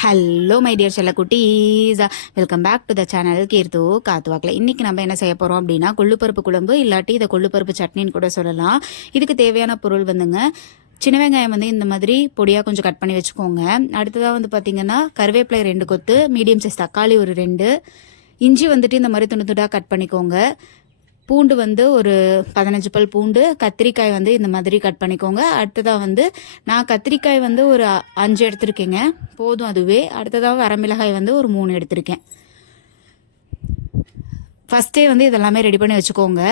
Hello my dear செல்ல குட்டீஸ், welcome back to the channel Keerthu காத்துவாக்கில். இன்றைக்கி நம்ம என்ன செய்ய போகிறோம் அப்படின்னா கொள்ளுப்பருப்பு குழம்பு, இல்லாட்டி இதை கொள்ளுப்பருப்பு சட்னின்னு கூட சொல்லலாம். இதுக்கு தேவையான பொருள் வந்துங்க, சின்ன வெங்காயம் வந்து இந்த மாதிரி பொடியாக கொஞ்சம் கட் பண்ணி வச்சுக்கோங்க. அடுத்ததாக வந்து பார்த்திங்கன்னா கருவேப்பிலை 2 கொத்து, மீடியம் சைஸ் தக்காளி ஒரு 2, இஞ்சி வந்துட்டு இந்த மாதிரி துண்டு துண்டாக கட் பண்ணிக்கோங்க. பூண்டு வந்து ஒரு 15 பல் பூண்டு, கத்திரிக்காய் வந்து இந்த மாதிரி கட் பண்ணிக்கோங்க. அடுத்ததாக வந்து நான் கத்திரிக்காய் வந்து ஒரு 5 எடுத்திருக்கேங்க, போதும் அதுவே. அடுத்ததாக வரமிளகாய் வந்து ஒரு 3 எடுத்திருக்கேன். ஃபஸ்ட்டே வந்து இதெல்லாமே ரெடி பண்ணி வச்சுக்கோங்க,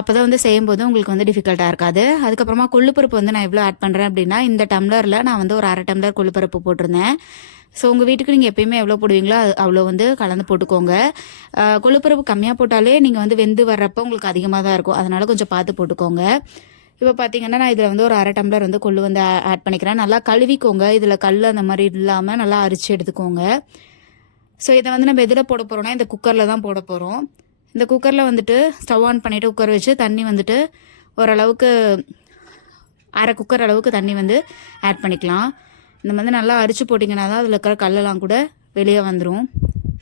அப்போ தான் வந்து செய்யும்போது உங்களுக்கு வந்து டிஃபிகல்ட்டாக இருக்காது. அதுக்கப்புறமா கொள்ளுப்பருப்பு வந்து நான் எவ்வளோ ஆட் பண்ணுறேன் அப்படின்னா, இந்த டம்ளரில் நான் வந்து ஒரு 1/2 டம்ளர் கொள்ளுப்பருப்பு போட்டிருந்தேன். ஸோ உங்கள் வீட்டுக்கு நீங்கள் எப்பயுமே எவ்வளோ போடுவீங்களோ அவ்வளோ வந்து கலந்து போட்டுக்கோங்க. கொள்ளுப்பருப்பு கம்மியாக போட்டாலே நீங்கள் வந்து வெந்து வர்றப்போ உங்களுக்கு அதிகமாக தான் இருக்கும், அதனால் கொஞ்சம் பார்த்து போட்டுக்கோங்க. இப்போ பார்த்தீங்கன்னா நான் இதில் வந்து ஒரு 1/2 டம்ளர் வந்து கொள்ளு வந்து ஆட் பண்ணிக்கிறேன். நல்லா கழுவிக்கோங்க, இதில் கல் அந்த மாதிரி இல்லாமல் நல்லா அரிச்சு எடுத்துக்கோங்க. ஸோ இதை வந்து நம்ம எதில் போட போகிறோம்னா இந்த குக்கரில் தான் போட போகிறோம். இந்த குக்கரில் வந்துட்டு ஸ்டவ் ஆன் பண்ணிவிட்டு குக்கர் வச்சு தண்ணி வந்துட்டு ஓரளவுக்கு 1/2 குக்கர் அளவுக்கு தண்ணி வந்து ஆட் பண்ணிக்கலாம். இந்த மாதிரி நல்லா அரிச்சு போட்டிங்கன்னா தான் அதில் இருக்கிற கல்லெல்லாம் கூட வெளியே வந்துடும்.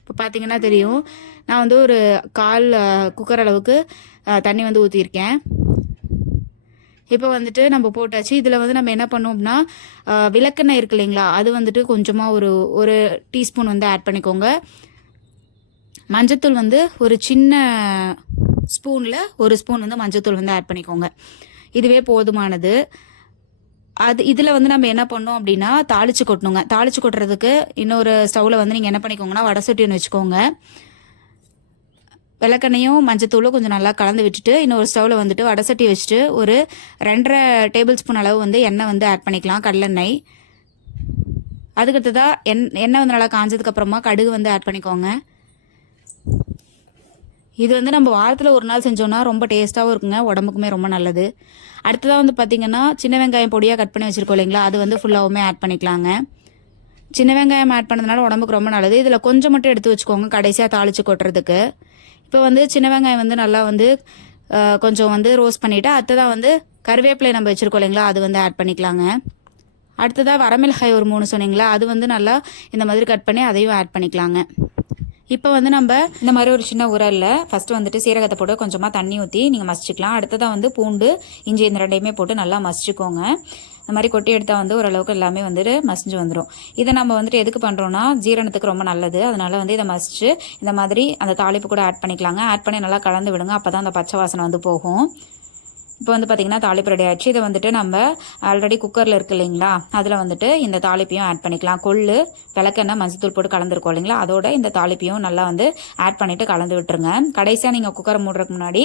இப்போ பார்த்தீங்கன்னா தெரியும், நான் வந்து ஒரு 1/4 குக்கர் அளவுக்கு தண்ணி வந்து ஊற்றிருக்கேன். இப்போ வந்துட்டு நம்ம போட்டாச்சு. இதில் வந்து நம்ம என்ன பண்ணோம்னா விளக்கெண்ணெய் இருக்கு இல்லைங்களா, அது வந்துட்டு கொஞ்சமாக ஒரு டீஸ்பூன் வந்து ஆட் பண்ணிக்கோங்க. மஞ்சத்தூள் வந்து ஒரு சின்ன ஸ்பூனில் 1 ஸ்பூன் வந்து மஞ்சத்தூள் வந்து ஆட் பண்ணிக்கோங்க, இதுவே போதுமானது. இதில் வந்து நம்ம என்ன பண்ணோம் அப்படின்னா தாளிச்சு கொட்டணுங்க. தாளிச்சு கொட்டுறதுக்கு இன்னொரு ஸ்டவ்வில் வந்து நீங்கள் என்ன பண்ணிக்கோங்கன்னா வடை சட்டி ஒன்று வச்சுக்கோங்க. விளக்கெண்ணையும் மஞ்சத்தூளும் கொஞ்சம் நல்லா கலந்து விட்டுட்டு இன்னொரு ஸ்டவ்வில் வந்துட்டு வடை சட்டி வச்சுட்டு ஒரு 2.5 டேபிள் ஸ்பூன் அளவு வந்து எண்ணெய் வந்து ஆட் பண்ணிக்கலாம், கடலெண்ணெய். அதுக்கடுத்ததாக எண்ணெய் வந்து நல்லா காஞ்சதுக்கப்புறமா கடுகு வந்து ஆட் பண்ணிக்கோங்க. இது வந்து நம்ம வாரத்தில் ஒரு நாள் செஞ்சோன்னா ரொம்ப டேஸ்ட்டாகவும் இருக்குங்க, உடம்புக்குமே ரொம்ப நல்லது. அடுத்ததாக வந்து பார்த்திங்கன்னா சின்ன வெங்காயம் பொடியாக கட் பண்ணி வச்சுருக்கோம் இல்லைங்களா, அது வந்து ஃபுல்லாகவுமே ஆட் பண்ணிக்கலாங்க. சின்ன வெங்காயம் ஆட் பண்ணதுனால உடம்புக்கு ரொம்ப நல்லது. இதில் கொஞ்சம் மட்டும் எடுத்து வச்சுக்கோங்க கடைசியாக தாளித்து கொட்டுறதுக்கு. இப்போ வந்து சின்ன வெங்காயம் வந்து நல்லா வந்து கொஞ்சம் வந்து ரோஸ்ட் பண்ணிவிட்டு அடுத்ததாக வந்து கருவேப்பிலை நம்ம வச்சுருக்கோம் இல்லைங்களா, அது வந்து ஆட் பண்ணிக்கலாங்க. அடுத்ததாக வரமிளகாய் ஒரு 3 சொன்னீங்களா, அது வந்து நல்லா இந்த மாதிரி கட் பண்ணி அதையும் ஆட் பண்ணிக்கலாங்க. இப்போ வந்து நம்ம இந்த மாதிரி ஒரு சின்ன உரலில் ஃபஸ்ட்டு வந்துட்டு சீரகத்தை போட்டு கொஞ்சமாக தண்ணி ஊற்றி நீங்கள் மசிச்சுக்கலாம். அடுத்ததாக வந்து பூண்டு இஞ்சி இந்த 2யுமே போட்டு நல்லா மசிச்சுக்கோங்க. இந்த மாதிரி கொட்டி எடுத்தால் வந்து ஓரளவுக்கு எல்லாமே வந்துட்டு மசிஞ்சு வந்துடும். இதை நம்ம வந்துட்டு எதுக்கு பண்ணுறோன்னா ஜீரணத்துக்கு ரொம்ப நல்லது, அதனால் வந்து இதை மசிச்சு இந்த மாதிரி அந்த தாளிப்பு கூட ஆட் பண்ணிக்கலாங்க. ஆட் பண்ணி நல்லா கலந்து விடுங்க, அப்போ தான் அந்த பச்சை வாசனை வந்து போகும். இப்போ வந்து பார்த்திங்கன்னா தாளிப்பு ரெடி ஆகிடுச்சு. இதை வந்துட்டு நம்ம ஆல்ரெடி குக்கரில் இருக்குது இல்லைங்களா, அதில் வந்துட்டு இந்த தாளிப்பையும் ஆட் பண்ணிக்கலாம். கொள்ளு விளக்கெண்ணெய் மஞ்சத்தூள் போட்டு கலந்துருக்கோம் இல்லைங்களா, அதோட இந்த தாளிப்பையும் நல்லா வந்து ஆட் பண்ணிவிட்டு கலந்து விட்டுருங்க. கடைசியாக நீங்கள் குக்கரை மூடுறதுக்கு முன்னாடி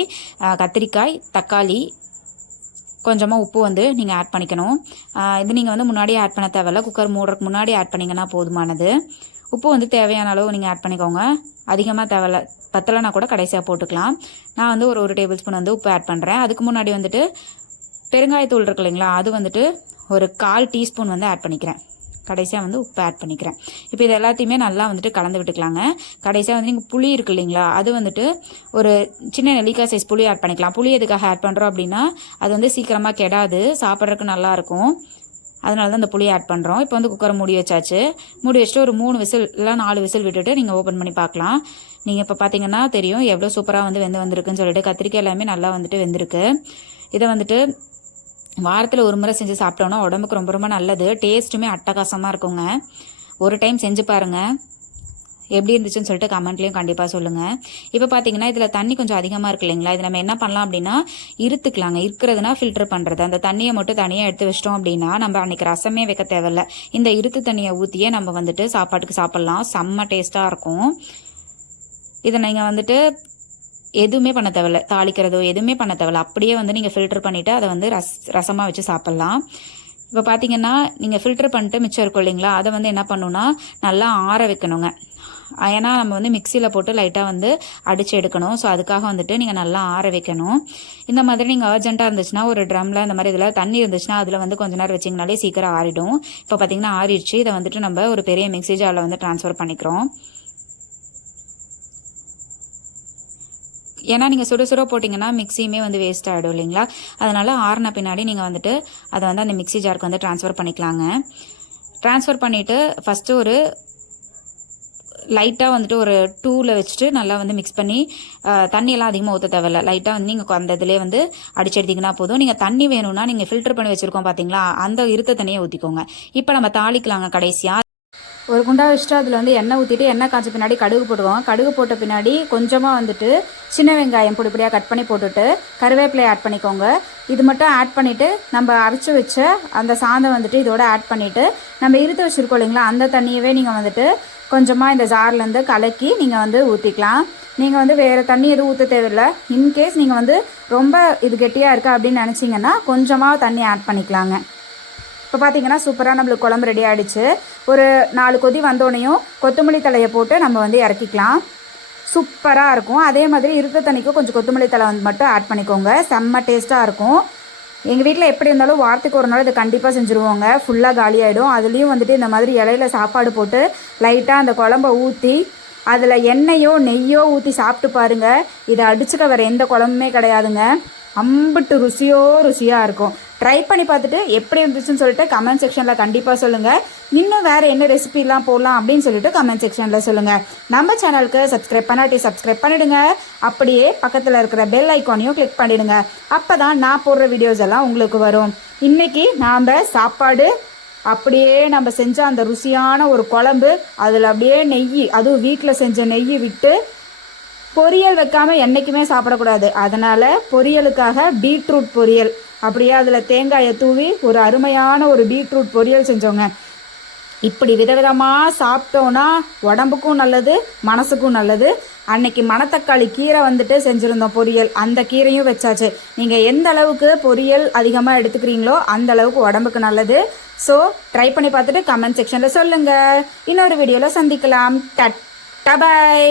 கத்திரிக்காய், தக்காளி, கொஞ்சமாக உப்பு வந்து நீங்கள் ஆட் பண்ணிக்கணும். இது நீங்கள் வந்து முன்னாடியே ஆட் பண்ண தேவையில்ல, குக்கர் மூடுறதுக்கு முன்னாடி ஆட் பண்ணிங்கன்னா போதுமானது. உப்பு வந்து தேவையான அளவு நீங்கள் ஆட் பண்ணிக்கோங்க, அதிகமாக தேவையில்ல, பத்தலைனா கூட கடைசியாக போட்டுக்கலாம். நான் வந்து ஒரு டேபிள் ஸ்பூன் வந்து உப்பு ஆட் பண்ணுறேன். அதுக்கு முன்னாடி வந்துட்டு பெருங்காயத்தூள் இருக்கு இல்லைங்களா, அது வந்துட்டு ஒரு 1/4 டீஸ்பூன் வந்து ஆட் பண்ணிக்கிறேன். கடைசியாக வந்து உப்பு ஆட் பண்ணிக்கிறேன். இப்போ இது எல்லாத்தையுமே நல்லா வந்துட்டு கலந்து விட்டுக்கலாங்க. கடைசியாக வந்து நீங்கள் புளி இருக்கு இல்லைங்களா, அது வந்துட்டு ஒரு சின்ன நெல்லிக்காய் சைஸ் புளி ஆட் பண்ணிக்கலாம். புளி எதுக்காக ஆட் பண்ணுறோம் அப்படின்னா அது வந்து சீக்கிரமாக கெடாது, சாப்பிட்றதுக்கு நல்லாயிருக்கும், அதனால தான் இந்த புளி ஆட் பண்ணுறோம். இப்போ வந்து குக்கரை மூடி வச்சாச்சு. மூடி வச்சுட்டு ஒரு 3 விசில் இல்லை 4 விசில் விட்டுட்டு நீங்கள் ஓப்பன் பண்ணி பார்க்கலாம். நீங்கள் இப்போ பார்த்தீங்கன்னா தெரியும் எவ்வளோ சூப்பராக வந்து வெந்திருக்குன்னு சொல்லிட்டு. கத்திரிக்காய் எல்லாமே நல்லா வந்துட்டு வெந்திருக்கு. இதை வந்துட்டு வாரத்தில் ஒரு முறை செஞ்சு சாப்பிட்டோன்னா உடம்புக்கு ரொம்ப ரொம்ப நல்லது. டேஸ்ட்டுமே அட்டகாசமாக இருக்குங்க. ஒரு டைம் செஞ்சு பாருங்கள், எப்படி இருந்துச்சுன்னு சொல்லிட்டு கமெண்ட்லேயும் கண்டிப்பாக சொல்லுங்கள். இப்போ பார்த்தீங்கன்னா இதில் தண்ணி கொஞ்சம் அதிகமாக இருக்கு இல்லைங்களா, இது நம்ம என்ன பண்ணலாம் அப்படின்னா இருத்துக்கலாங்க. இருக்கிறதுனா ஃபில்டர் பண்ணுறது, அந்த தண்ணியை மட்டும் தனியாக எடுத்து வச்சிட்டோம் அப்படின்னா நம்ம அன்றைக்கி ரசமே வைக்க தேவையில்ல. இந்த இருத்து தண்ணியை ஊற்றியே நம்ம வந்துட்டு சாப்பாட்டுக்கு சாப்பிட்லாம், செம்ம டேஸ்ட்டாக இருக்கும். இதை நீங்கள் வந்துட்டு எதுவுமே பண்ண தேவையில்ல, தாளிக்கிறதோ எதுவுமே பண்ண தேவையில்ல, அப்படியே வந்து நீங்கள் ஃபில்டர் பண்ணிவிட்டு அதை வந்து ரசமாக வச்சு சாப்பிட்லாம். இப்போ பார்த்தீங்கன்னா நீங்கள் ஃபில்டர் பண்ணிட்டு மிச்சம் இருக்கும் இல்லைங்களா, அதை வந்து என்ன பண்ணணுன்னா நல்லா ஆற வைக்கணுங்க. ஏன்னா நம்ம வந்து மிக்சியில் போட்டு லைட்டாக வந்து அடித்து எடுக்கணும். ஸோ அதுக்காக வந்துட்டு நீங்கள் நல்லா ஆற வைக்கணும். இந்த மாதிரி நீங்கள் அர்ஜென்ட்டாக இருந்துச்சுன்னா ஒரு ட்ரம்மில் இந்த மாதிரி இதில் தண்ணி இருந்துச்சுன்னா அதில் வந்து கொஞ்ச நேரம் வச்சிங்கனாலே சீக்கிரம் ஆறிடும். இப்போ பார்த்தீங்கன்னா ஆறிடுச்சு. இதை வந்துட்டு நம்ம ஒரு பெரிய மிக்சி ஜாரில் வந்து ட்ரான்ஸ்ஃபர் பண்ணிக்கிறோம். ஏன்னா நீங்கள் சுட சுட போட்டிங்கன்னா மிக்சியுமே வந்து வேஸ்ட் ஆகிடும் இல்லைங்களா, அதனால் ஆறின பின்னாடி நீங்கள் வந்துட்டு அதை வந்து அந்த மிக்சி ஜாருக்கு வந்து ட்ரான்ஸ்ஃபர் பண்ணிக்கலாங்க. ட்ரான்ஸ்ஃபர் பண்ணிவிட்டு ஃபஸ்ட்டு ஒரு லைட்டாக வந்துட்டு ஒரு டூவில் வச்சுட்டு நல்லா வந்து மிக்ஸ் பண்ணி தண்ணியெல்லாம் அதிகமாக ஊற்ற தேவையில்ல. லைட்டாக வந்து நீங்கள் அந்த இதிலே வந்து அடிச்சு எடுத்திங்கன்னா போதும். நீங்கள் தண்ணி வேணும்னா நீங்கள் ஃபில்டர் பண்ணி வச்சுருக்கோம் பார்த்தீங்களா, அந்த இருத்த தண்ணியை ஊற்றிக்கோங்க. இப்போ நம்ம தாளிக்கலாங்க. கடைசியாக ஒரு குண்டா வச்சுட்டு அதில் வந்து எண்ணெய் ஊற்றிட்டு எண்ணெய் காய்ச்ச பின்னாடி கடுகு போட்டுக்கோங்க. கடுகு போட்ட பின்னாடி கொஞ்சமாக வந்துட்டு சின்ன வெங்காயம் பொடிப்படியாக கட் பண்ணி போட்டுட்டு கருவேப்பிலை ஆட் பண்ணிக்கோங்க. இது மட்டும் ஆட் பண்ணிவிட்டு நம்ம அரைச்சி வச்ச அந்த சாதம் வந்துட்டு இதோட ஆட் பண்ணிவிட்டு நம்ம இருத்து வச்சுருக்கோம் இல்லைங்களா, அந்த தண்ணியவே நீங்கள் வந்துட்டு கொஞ்சமாக இந்த ஜார்லேருந்து கலக்கி நீங்கள் வந்து ஊற்றிக்கலாம். நீங்கள் வந்து வேறு தண்ணி எதுவும் ஊற்ற தேவையில்லை. இன்கேஸ் நீங்கள் வந்து ரொம்ப இது கெட்டியாக இருக்கா அப்படின்னு நினச்சிங்கன்னா கொஞ்சமாக தண்ணி ஆட் பண்ணிக்கலாங்க. இப்போ பார்த்தீங்கன்னா சூப்பராக நம்மளுக்கு குழம்பு ரெடி ஆகிடுச்சு. ஒரு 4 கொதி வந்தோடனையும் கொத்தமல்லி தலையை போட்டு நம்ம வந்து இறக்கிக்கலாம். சூப்பராக இருக்கும். அதே மாதிரி இருக்க தண்ணிக்கும் கொஞ்சம் கொத்தமல்லி தலை வந்து மட்டும் ஆட் பண்ணிக்கோங்க. செம்ம டேஸ்ட்டாக இருக்கும். எங்கள் வீட்டில் எப்படி இருந்தாலும் வாரத்துக்கு ஒரு நாள் இதை கண்டிப்பாக செஞ்சுருவோங்க. ஃபுல்லாக காலி ஆகிடும். அதுலேயும் வந்துட்டு இந்த மாதிரி இலையில சாப்பாடு போட்டு லைட்டாக அந்த குழம்ப ஊற்றி அதில் எண்ணெயோ நெய்யோ ஊற்றி சாப்பிட்டு பாருங்கள். இதை அடிச்சுக்க வேறு எந்த குழம்புமே கிடையாதுங்க. அம்பிட்டு ருசியாக இருக்கும். ட்ரை பண்ணி பார்த்துட்டு எப்படி இருந்துச்சுன்னு சொல்லிட்டு கமெண்ட் செக்ஷனில் கண்டிப்பாக சொல்லுங்கள். இன்னும் வேறு என்ன ரெசிபிலாம் போடலாம் அப்படின்னு சொல்லிட்டு கமெண்ட் செக்ஷனில் சொல்லுங்கள். நம்ம சேனலுக்கு சப்ஸ்கிரைப் பண்ணாட்டி சப்ஸ்கிரைப் பண்ணிவிடுங்க. அப்படியே பக்கத்தில் இருக்கிற பெல் ஐக்கானையும் கிளிக் பண்ணிவிடுங்க. அப்போ தான் நான் போடுற வீடியோஸ் எல்லாம் உங்களுக்கு வரும். இன்றைக்கி நாம் சாப்பாடு அப்படியே நம்ம செஞ்ச அந்த ருசியான ஒரு குழம்பு, அதில் அப்படியே நெய், அதுவும் வீட்டில் செஞ்ச நெய் விட்டு பொரியல் வைக்காமல் என்றைக்குமே சாப்பிடக்கூடாது. அதனால் பொரியலுக்காக பீட்ரூட் பொரியல், அப்படியே அதில் தேங்காயை தூவி ஒரு அருமையான ஒரு பீட்ரூட் பொரியல் செஞ்சோங்க. இப்படி விதவிதமாக சாப்பிட்டோன்னா உடம்புக்கும் நல்லது, மனசுக்கும் நல்லது. அன்னைக்கு மணத்தக்காளி கீரை வந்துட்டு செஞ்சுருந்தோம் பொரியல், அந்த கீரையும் வச்சாச்சு. நீங்கள் எந்த அளவுக்கு பொரியல் அதிகமாக எடுத்துக்கிறீங்களோ அந்த அளவுக்கு உடம்புக்கு நல்லது. ஸோ ட்ரை பண்ணி பார்த்துட்டு கமெண்ட் செக்ஷனில் சொல்லுங்கள். இன்னொரு வீடியோவில் சந்திக்கலாம். Ta-ta by.